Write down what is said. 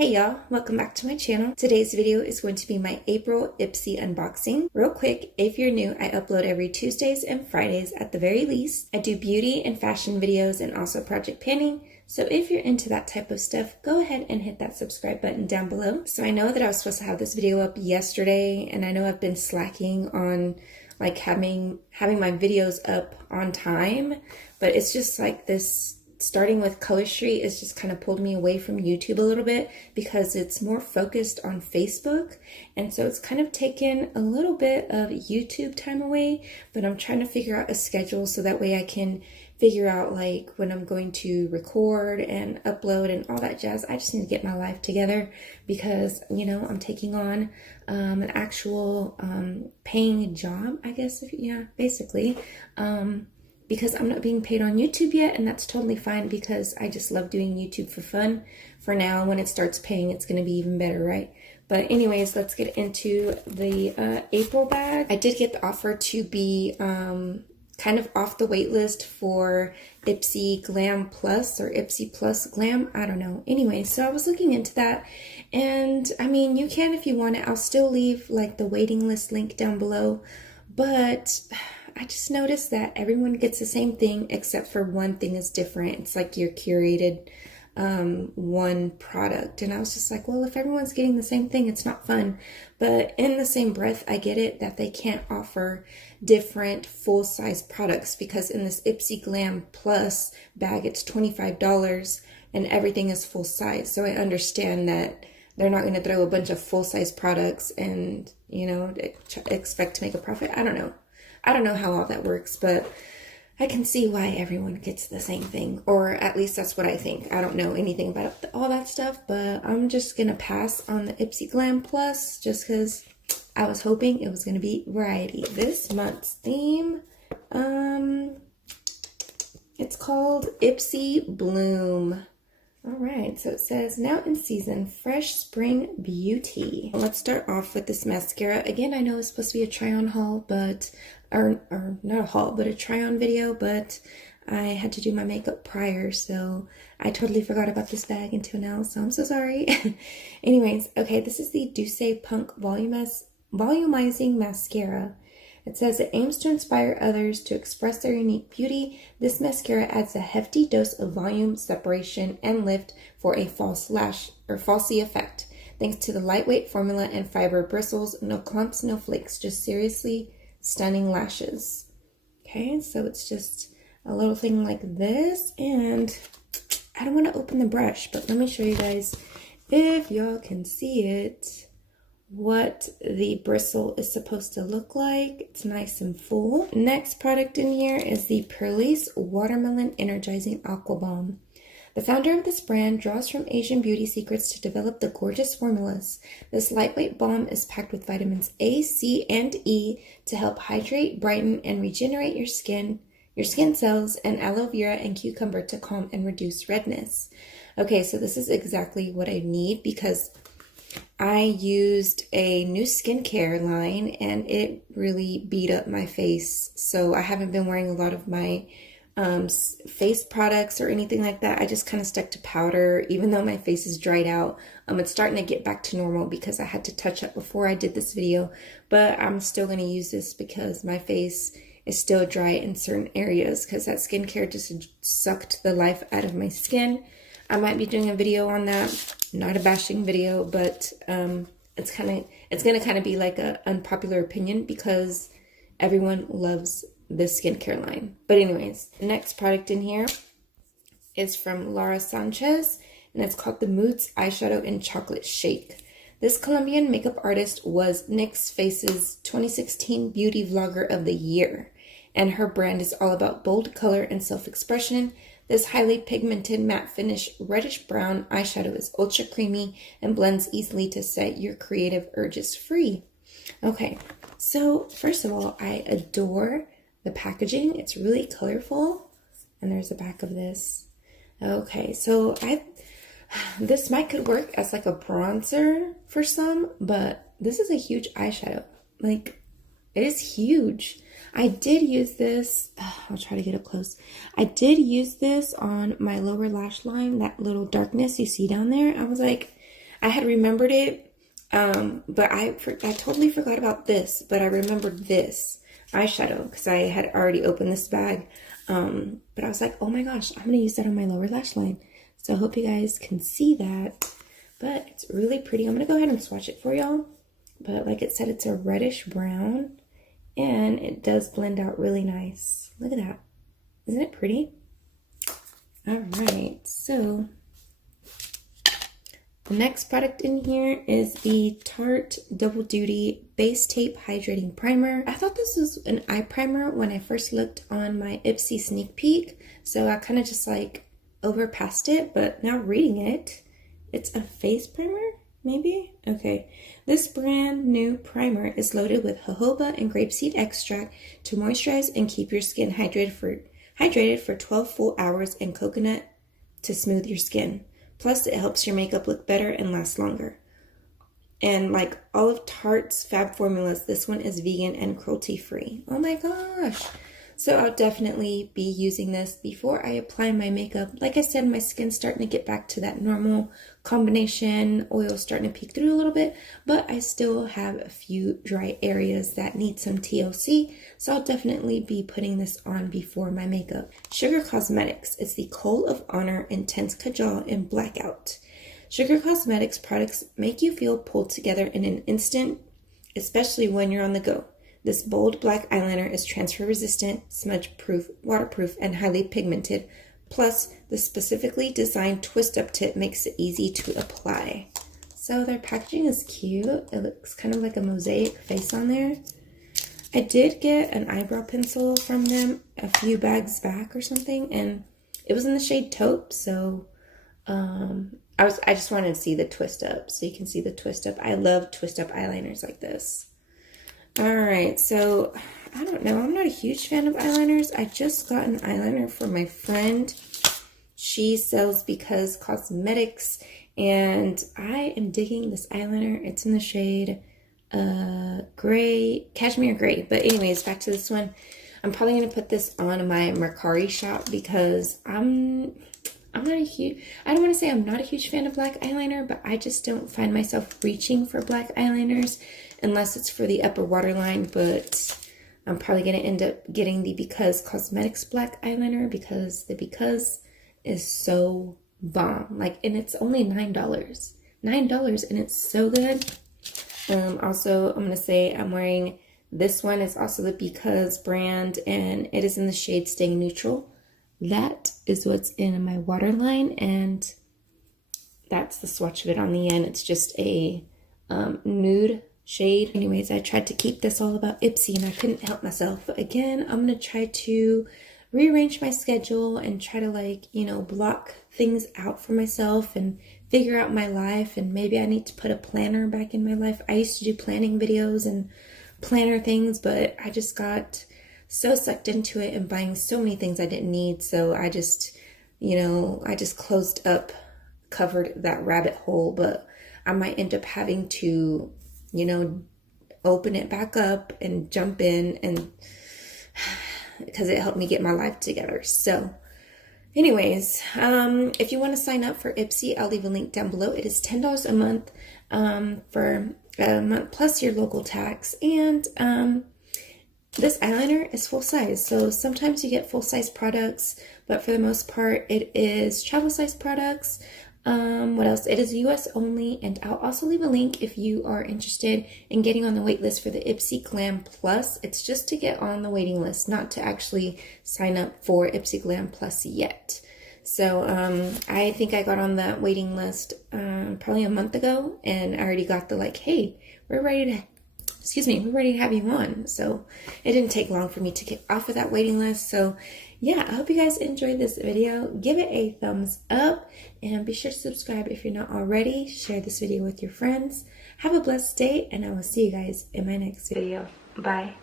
Hey y'all, welcome back to my channel. Today's video is going to be my April Ipsy unboxing. Real quick, if you're new, I upload every Tuesdays and Fridays at the very least. I do beauty and fashion videos and also project panning. So if you're into that type of stuff, go ahead and hit that subscribe button down below. So I know that I was supposed to have this video up yesterday, and I know I've been slacking on like having my videos up on time, but it's just like this starting with Color Street is just kind of pulled me away from YouTube a little bit because it's more focused on Facebook, and so it's kind of taken a little bit of YouTube time away, but I'm trying to figure out a schedule so that way I can figure out like when I'm going to record and upload and all that jazz. I just need to get my life together because, you know, I'm taking on an actual paying job, I guess, basically. Because I'm not being paid on YouTube yet, and that's totally fine because I just love doing YouTube for fun. For now, when it starts paying, it's going to be even better, right? But anyways, let's get into the April bag. I did get the offer to be kind of off the wait list for Ipsy Glam Plus or Ipsy Plus Glam. I don't know. Anyway, so I was looking into that, and I mean, you can if you want it. I'll still leave like the waiting list link down below, but I just noticed that everyone gets the same thing except for one thing is different. It's like your curated one product. And I was just like, well, if everyone's getting the same thing, it's not fun. But in the same breath, I get it that they can't offer different full-size products because in this Ipsy Glam Plus bag, it's $25 and everything is full size. So I understand that they're not going to throw a bunch of full-size products and, you know, expect to make a profit. I don't know how all that works, but I can see why everyone gets the same thing, or at least that's what I think. I don't know anything about all that stuff, but I'm just gonna pass on the Ipsy Glam Plus just because I was hoping it was gonna be variety. This month's theme, it's called Ipsy Bloom. All right, so it says, now in season, fresh spring beauty. Let's start off with this mascara. Again, I know it's supposed to be a try-on haul, but, or not a haul, but a try-on video, but I had to do my makeup prior, so I totally forgot about this bag until now, so I'm so sorry. Anyways, okay, this is the Douce Punk Volumizing Mascara. It says it aims to inspire others to express their unique beauty. This mascara adds a hefty dose of volume, separation, and lift for a falsy effect. Thanks to the lightweight formula and fiber bristles, no clumps, no flakes, just seriously stunning lashes. Okay, so it's just a little thing like this, and I don't want to open the brush, but let me show you guys, if y'all can see it, what the bristle is supposed to look like. It's nice and full. Next product in here is the Perlace Watermelon Energizing Aqua Balm. The founder of this brand draws from Asian beauty secrets to develop the gorgeous formulas. This lightweight balm is packed with vitamins A, C, and E to help hydrate, brighten, and regenerate your skin cells, and aloe vera and cucumber to calm and reduce redness. Okay, so this is exactly what I need because I used a new skincare line and it really beat up my face. So I haven't been wearing a lot of my face products or anything like that. I just kind of stuck to powder, even though my face is dried out. It's starting to get back to normal because I had to touch up before I did this video, but I'm still going to use this because my face is still dry in certain areas because that skincare just sucked the life out of my skin. I might be doing a video on that, not a bashing video, but it's going to kind of be like a unpopular opinion because everyone loves this skincare line. But anyways, the next product in here is from Laura Sanchez, and it's called the Moods Eyeshadow in Chocolate Shake. This Colombian makeup artist was NYX Face's 2016 Beauty Vlogger of the Year, and her brand is all about bold color and self-expression. This highly pigmented matte finish reddish brown eyeshadow is ultra creamy and blends easily to set your creative urges free. Okay, so first of all, I adore the packaging. It's really colorful, and there's the back of this. Okay, so this could work as like a bronzer for some, but this is a huge eyeshadow. Like, it is huge. I did use this, I'll try to get up close. I did use this on my lower lash line, that little darkness you see down there. I was like, I had remembered it, but I totally forgot about this, but I remembered this eyeshadow because I had already opened this bag. But I was like, oh my gosh, I'm going to use that on my lower lash line. So I hope you guys can see that. But it's really pretty. I'm going to go ahead and swatch it for y'all. But like it said, it's a reddish brown. And it does blend out really nice. Look at that. Isn't it pretty? Alright, so the next product in here is the Tarte Double Duty Base Tape Hydrating Primer. I thought this was an eye primer when I first looked on my Ipsy sneak peek. So I kind of just like overpassed it, but now reading it, it's a face primer, maybe? Okay. This brand new primer is loaded with jojoba and grapeseed extract to moisturize and keep your skin hydrated for 12 full hours, and coconut to smooth your skin. Plus, it helps your makeup look better and last longer. And like all of Tarte's fab formulas, this one is vegan and cruelty-free. Oh my gosh. So I'll definitely be using this before I apply my makeup. Like I said, my skin's starting to get back to that normal combination. Oil's starting to peek through a little bit, but I still have a few dry areas that need some TLC. So I'll definitely be putting this on before my makeup. Sugar Cosmetics is the Kohl of Honor Intense Kajal in Blackout. Sugar Cosmetics products make you feel pulled together in an instant, especially when you're on the go. This bold black eyeliner is transfer resistant, smudge proof, waterproof, and highly pigmented. Plus, the specifically designed twist up tip makes it easy to apply. So their packaging is cute. It looks kind of like a mosaic face on there. I did get an eyebrow pencil from them a few bags back or something, and it was in the shade taupe. So I just wanted to see the twist up, so you can see the twist up. I love twist up eyeliners like this. Alright, so I don't know. I'm not a huge fan of eyeliners. I just got an eyeliner for my friend. She sells Because Cosmetics, and I am digging this eyeliner. It's in the shade gray, cashmere gray. But anyways, back to this one. I'm probably going to put this on my Mercari shop because I'm not a huge, I don't want to say I'm not a huge fan of black eyeliner, but I just don't find myself reaching for black eyeliners unless it's for the upper waterline. But I'm probably going to end up getting the Because Cosmetics black eyeliner because the Because is so bomb. Like, and it's only $9. $9 and it's so good. Also, I'm going to say I'm wearing this one. It's also the Because brand, and it is in the shade Staying Neutral. That is what's in my waterline, and that's the swatch of it on the end. It's just a nude shade. Anyways, I tried to keep this all about Ipsy, and I couldn't help myself. But again, I'm going to try to rearrange my schedule and try to, like, you know, block things out for myself and figure out my life. And maybe I need to put a planner back in my life. I used to do planning videos and planner things, but I just got so sucked into it and buying so many things I didn't need. So I just, you know, I just closed up, covered that rabbit hole. But I might end up having to, you know, open it back up and jump in, and because it helped me get my life together. So anyways, if you want to sign up for Ipsy, I'll leave a link down below. It is $10 a month for a month plus your local tax. And this eyeliner is full size. So sometimes you get full size products, but for the most part, it is travel size products. What else? It is US only, and I'll also leave a link if you are interested in getting on the wait list for the Ipsy Glam Plus. It's just to get on the waiting list, not to actually sign up for Ipsy Glam Plus yet. So I think I got on that waiting list probably a month ago, and I already got the like, hey, we're ready to have you on. So it didn't take long for me to get off of that waiting list. So yeah, I hope you guys enjoyed this video. Give it a thumbs up and be sure to subscribe if you're not already. Share this video with your friends. Have a blessed day, and I will see you guys in my next video. Bye.